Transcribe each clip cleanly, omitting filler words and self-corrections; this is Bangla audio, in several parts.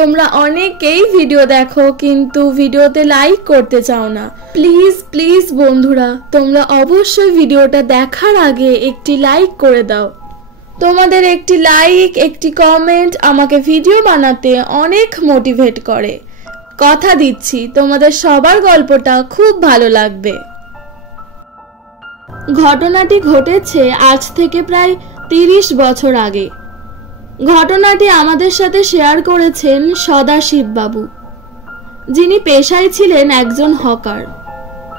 তোমরা অনেকেই ভিডিও দেখো কিন্তু ভিডিওতে লাইক করতে চাও না। প্লিজ প্লিজ বন্ধুরা, তোমরা অবশ্যই ভিডিওটা দেখার আগে একটি লাইক করে দাও। তোমাদের একটি লাইক, একটি কমেন্ট আমাকে ভিডিও বানাতে অনেক মোটিভেট করে। কথা দিচ্ছি তোমাদের সবার গল্পটা খুব ভালো লাগবে। ঘটনাটি ঘটেছে আজ থেকে প্রায় 30 বছর আগে। ঘটনাটি আমাদের সাথে শেয়ার করেছেন সদাশিব বাবু, যিনি পেশায় ছিলেন একজন হকার।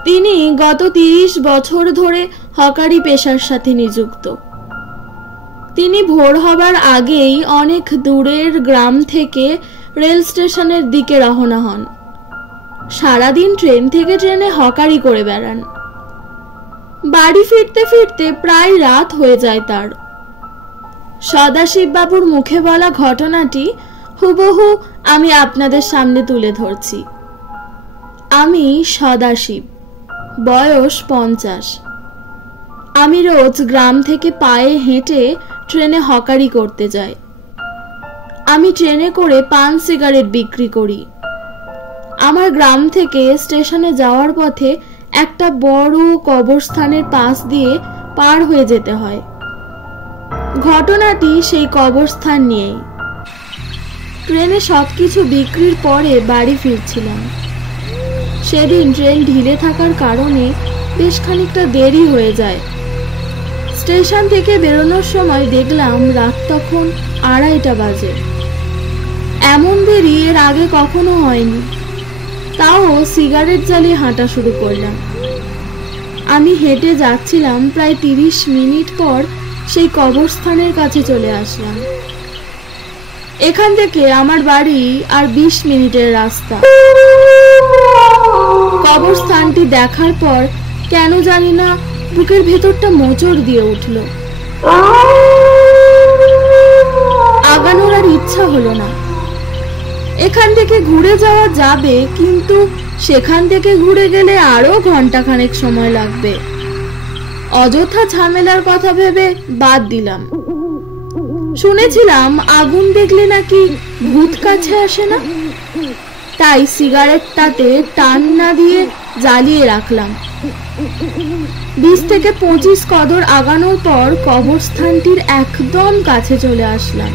তিনি গত 30 বছর ধরে হকারি পেশার সাথে নিযুক্ত। তিনি ভোর হবার আগেই অনেক দূরের গ্রাম থেকে রেল স্টেশনের দিকে রওনা হন। সারাদিন ট্রেন থেকে ট্রেনে হকারি করে বেড়ান। বাড়ি ফিরতে ফিরতে প্রায় রাত হয়ে যায় তার। সদাশিব বাবুর মুখে বলা ঘটনাটি হুবহু আমি আপনাদের সামনে তুলে ধরছি। আমি সদাশিব, বয়স 50। আমি রোজ গ্রাম থেকে পায়ে হেঁটে ট্রেনে হকারি করতে যাই। আমি ট্রেনে করে পান সিগারেট বিক্রি করি। আমার গ্রাম থেকে স্টেশনে যাওয়ার পথে একটা বড় কবরস্থানের পাশ দিয়ে পার হয়ে যেতে হয়। ঘটনাটি সেই কবরস্থান নিয়েই। ট্রেনে সবকিছু বিক্রির পরে বাড়ি ফিরছিলাম। সেদিন ট্রেন ঢিলে থাকার কারণে বেশ খানিকটা দেরি হয়ে যায়। স্টেশন থেকে বেরোনোর সময় দেখলাম রাত তখন 2:30 বাজে। এমন দেরি এর আগে কখনো হয়নি। তাও সিগারেট জ্বালিয়ে হাঁটা শুরু করলাম। আমি হেঁটে যাচ্ছিলাম, প্রায় 30 মিনিট পর সেই কবরস্থানের কাছে চলে আসলাম। এখান থেকে আমার বাড়ি আর 20 মিনিটের রাস্তা। কবরস্থানটি দেখার পর কেন জানি না বুকের ভেতরটা মোচড় দিয়ে উঠল। আগানোর আর ইচ্ছা হলো না। এখান থেকে ঘুরে যাওয়া যাবে, কিন্তু সেখান থেকে ঘুরে গেলে আরো ঘন্টাখানেক সময় লাগবে। অযথা ঝামেলার কথা ভেবে বাদ দিলাম। শুনেছিলাম আগুন দেখলে নাকি ভূত কাছে আসে না, তাই সিগারেটটাতে টান না দিয়ে জ্বালিয়ে রাখলাম। 20 থেকে 25 কদর আগানোর পর কবরস্থানটির একদম কাছে চলে আসলাম।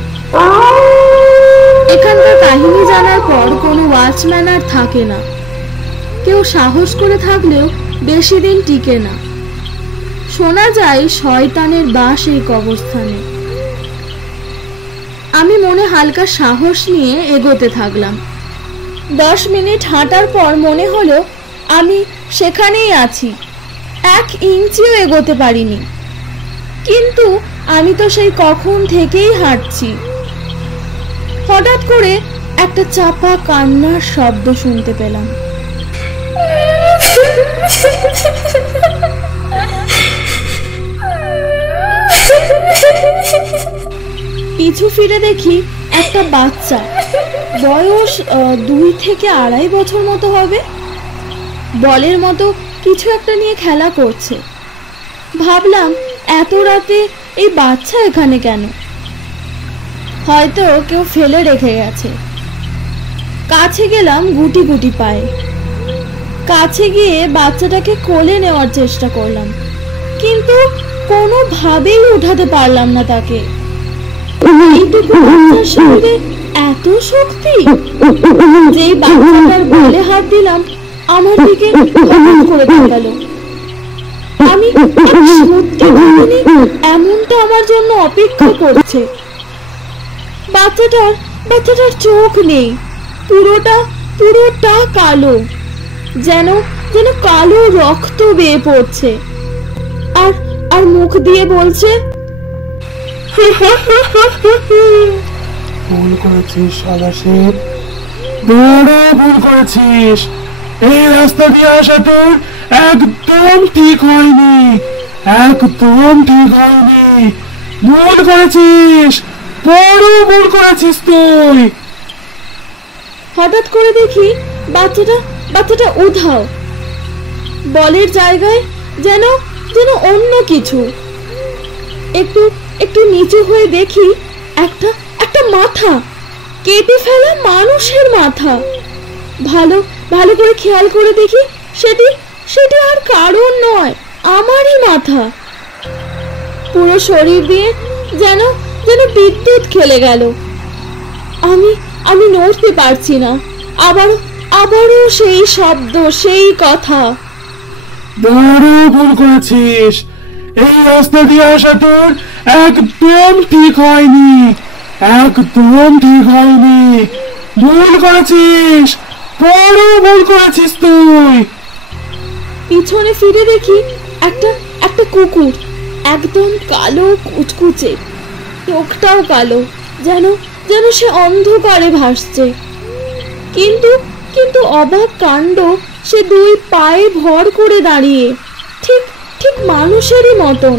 এখানকার কাহিনী জানার পর কোনো ওয়াচম্যান আর থাকে না। কেউ সাহস করে থাকলেও বেশি দিন টিকে না। শোনা যায় শয়তানের বাস এই কবরস্থানে। আমি মনে হালকা সাহস নিয়ে এগোতে থাকলাম। 10 মিনিট হাঁটার পর মনে হলো আমি সেখানেই আছি। 1 ইঞ্চিও এগোতে পারিনি। কিন্তু আমি তো সেই কখন থেকেই হাঁটছি। হঠাৎ করে একটা চাপা কান্নার শব্দ শুনতে পেলাম। পিছু ফিরে দেখি একটা বাচ্চা, বয়স 2 থেকে 2.5 বছর মতো হবে, বলের মতো কিছু একটা নিয়ে খেলা করছে। ভাবলাম এত রাতে এই বাচ্চা এখানে কেন? হয়তো কেউ ফেলে রেখে গেছে। কাছে গেলাম গুটি গুটি পায়ে। কাছে গিয়ে বাচ্চাটাকে কোলে নেওয়ার চেষ্টা করলাম, কিন্তু কোনোভাবেই উঠাতে পারলাম না তাকে। এইটুকু বাচ্চার শরীরে এত শক্তি! যেই বাচ্চাটার গালে হাত দিলাম আমার দিকে হঠাৎ করে তাকালো। আমি সত্যি ভাবিনি এমনটা আমার জন্য অপেক্ষা করছে। বাচ্চাটার চোখ নেই, পুরোটা কালো, যেন কালো রক্ত বেয়ে পড়ছে। আর মুখ দিয়ে বলছে, ভুল করেছিস সদাশিব, বড় ভুল করেছিস। এই রাস্তা দিয়ে আসা তোর একদম ঠিক হয়নি, ভুল করেছিস, বড় ভুল করেছিস তুই। হঠাৎ করে দেখি বাচ্চাটা উধাও। বলের জায়গায় যেন অন্য কিছু। একটু নিচু হয়ে দেখি একটা মাথা, কেটে ফেলা মানুষের মাথা। ভালো ভালো করে খেয়াল করে দেখি, সেটি সেটি আর কারণ নয়, আমারই মাথা। পুরো শরীর দিয়ে যেন যেন বিদ্যুৎ খেলে গেল। আমি আমি নড়তে পারছি না। আবারও সেই শব্দ, সেই কথা। বড় ভুল করেছিস, এই রাস্তা দিয়ে আসা তোর একদম ঠিক হয়নি, একদম ঠিক হয়নি। ভুল করেছিস, বড় ভুল করেছিস তুই। পিছনে ফিরে দেখি একটা একটা কুকুর, একদম কালো কুচকুচে, চোখটাও কালো, যেন যেন সে অন্ধকারে ভাসছে। কিন্তু কিন্তু অবাক কাণ্ড, সে দুই পায়ে ভর করে দাঁড়িয়ে, ঠিক ঠিক মানুষেরই মতন,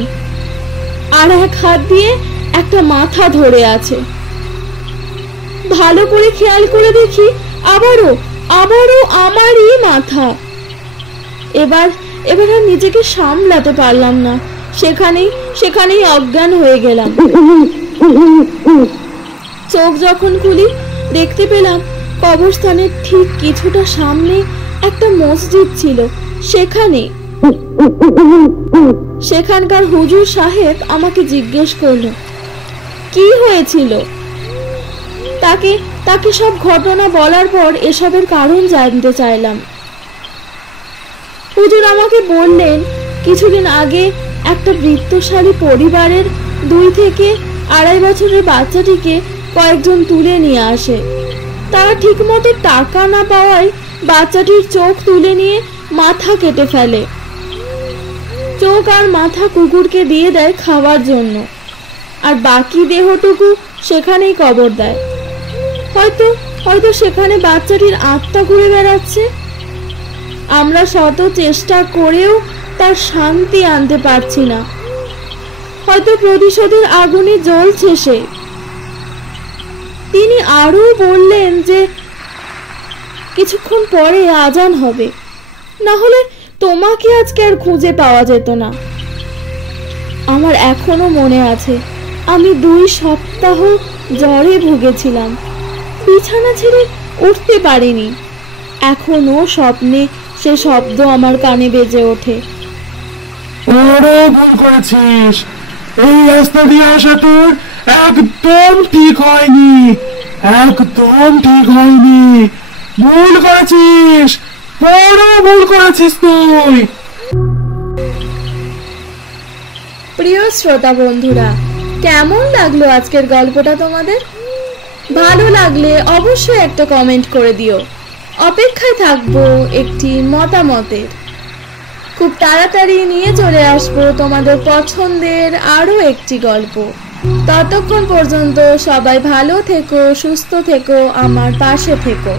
আর এক হাত দিয়ে একটা মাথা ধরে আছে। ভালো করে খেয়াল করে দেখি, আবারও আমারই মাথা। এবার আর নিজেকে সামলাতে পারলাম না, সেখানেই অজ্ঞান হয়ে গেলাম। চোখ যখন খুলি, দেখতে পেলাম কবরস্থানের ঠিক কিছুটা সামনে একটা মসজিদ ছিল। সেখানকার হুজুর সাহেব আমাকে জিজ্ঞেস করলো কি হয়েছিল। তাকে সব ঘটনা বলার পর এসবের কারণ জানতে চাইলাম। হুজুর আমাকে বললেন, কিছুদিন আগে একটা বৃত্তশালী পরিবারের 2 থেকে 2.5 বছরের বাচ্চাটিকে কয়েকজন তুলে নিয়ে আসে। তারা ঠিকমতো টাকা না পাওয়ায় বাচ্চাটির চোখ তুলে নিয়ে মাথা কেটে ফেলে। চোখ আর মাথা কুকুরকে দিয়ে দেয় খাওয়ার জন্য, আর বাকি দেহটুকু সেখানেই কবর দেয়। হয়তো সেখানে বাচ্চাটির আত্মা ঘুরে বেড়াচ্ছে। আমরা শত চেষ্টা করেও তার শান্তি আনতে পারছি না। হয়তো প্রতিশোধের আগুনে জ্বলছে সে। তিনি আরো বললেন যে কিছুক্ষণ পরে আজান হবে, না হলে তোমাকে আজকে আর খুঁজে পাওয়া যেত না। আমার এখনো মনে আছে, আমি 2 সপ্তাহ জ্বরে ভুগেছিলাম, বিছানা ছেড়ে উঠতে পারিনি। এখনো স্বপ্নে সে শব্দ আমার কানে বেজে ওঠে। বড় ভুল করেছিস, এই রাস্তা দিয়ে আসা তোর একদম ঠিক হয়নি, একদম ঠিক হয়নি। ভুল করেছিস, বড় ভুল করেছিস তুই। প্রিয় শ্রোতা বন্ধুরা, কেমন লাগলো আজকের গল্পটা তোমাদের? ভালো লাগলে অবশ্যই একটা কমেন্ট করে দিও। অপেক্ষায় থাকবো একটি মতামতের। খুব তাড়াতাড়ি নিয়ে চলে আসবো তোমাদের পছন্দের আরো একটি গল্প। ততক্ষণ পর্যন্ত সবাই ভালো থেকো, সুস্থ থেকো, আমার পাশে থেকো।